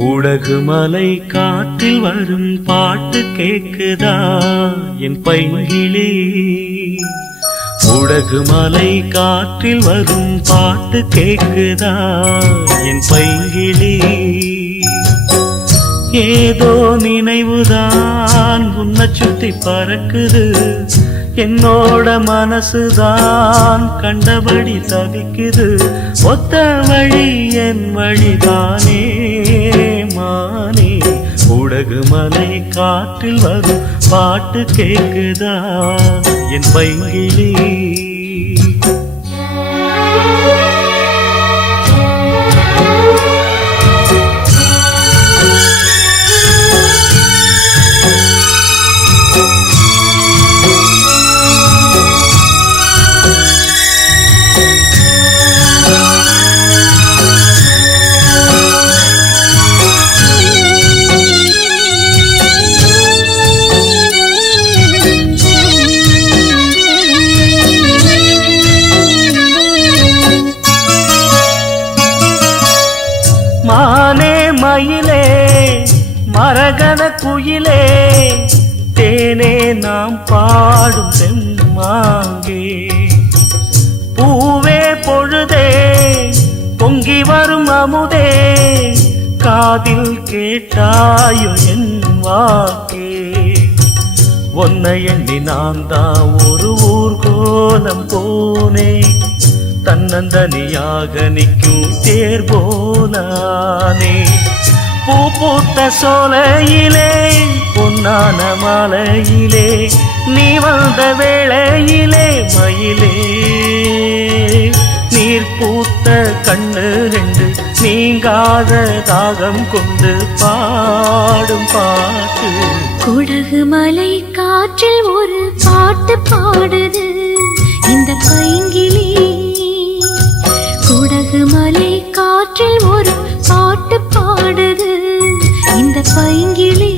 குடகு மலை காற்றில் வரும் பாட்டு கேக்குதா என் பைங்கிளி. குடகு மலை காற்றில் வரும் பாட்டு கேக்குதா என் பைங்கிளி. ஏதோ நினைவுதான் உன்னை சுத்தி பறக்குது, என்னோட மனசுதான் கண்டபடி தவிக்குது. ஒத்த வழி என் வழிதானே மானே. குடகு மலை காற்றில் வரும் பாட்டு கேக்குதா என் பைங்கிளி. மானே மயிலே மரகத குயிலே, தேனே நாம் பாடும் செம்மாங்கே. பூவே பொழுதே பொங்கி வரும் அமுதே, காதில் கேட்டாயோ என் வாக்கே. ஒன்னை எண்ணி நான் தான் ஒரு ஊர்கோலம் போனே, தன்னந்தனியாக நிற்கும் தேர் போலானே. பூ பூத்த சோலையிலே பொன்னான மாலையிலே, நீ வந்த வேளையிலே மயிலே. நீர் பூத்த கண்ணு ரெண்டு நீங்காத தாகம் கொண்டு பாடும் பாட்டு. குடகு மலை காற்றில் ஒரு பாட்டு பாடுது இந்த பைங்கிளி. குடகு மலை காற்றில் ஒரு பாட்டு பாடுது இந்த பைங்கிளி.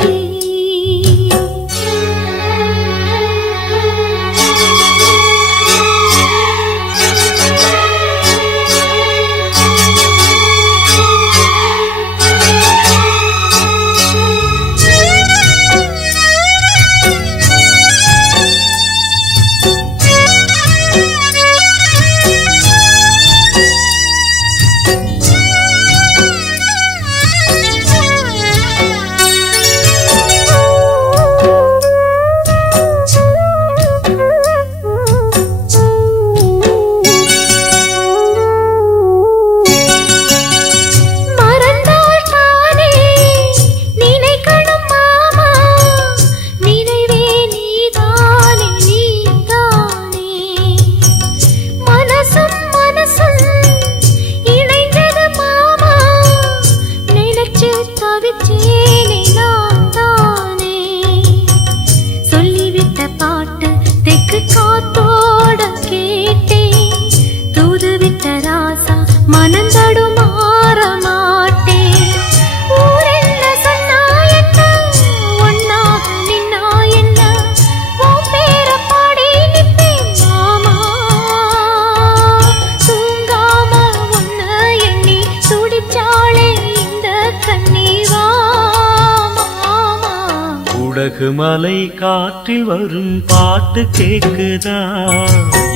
குடகு மலை காற்றில் வரும் பாட்டு கேக்குதா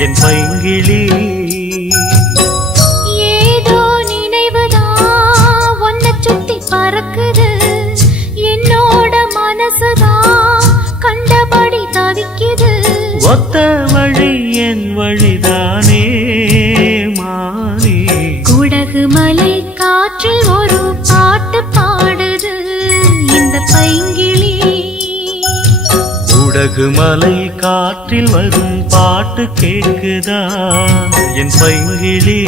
என் பைங்கிளி. ஏதோ நினைவுதான் உன்னை சுத்தி பறக்குது, என்னோட மனசுதான் கண்டபடி தவிக்குது. ஒத்த வழி என் வழிதானே மானே. குடகு மலை காற்றில் ஒரு பாட்டு பாடுது இந்த பைங்கிளி. குடகு மலை காற்றில் வரும் பாட்டு கேக்குதா என் பைங்கிளி.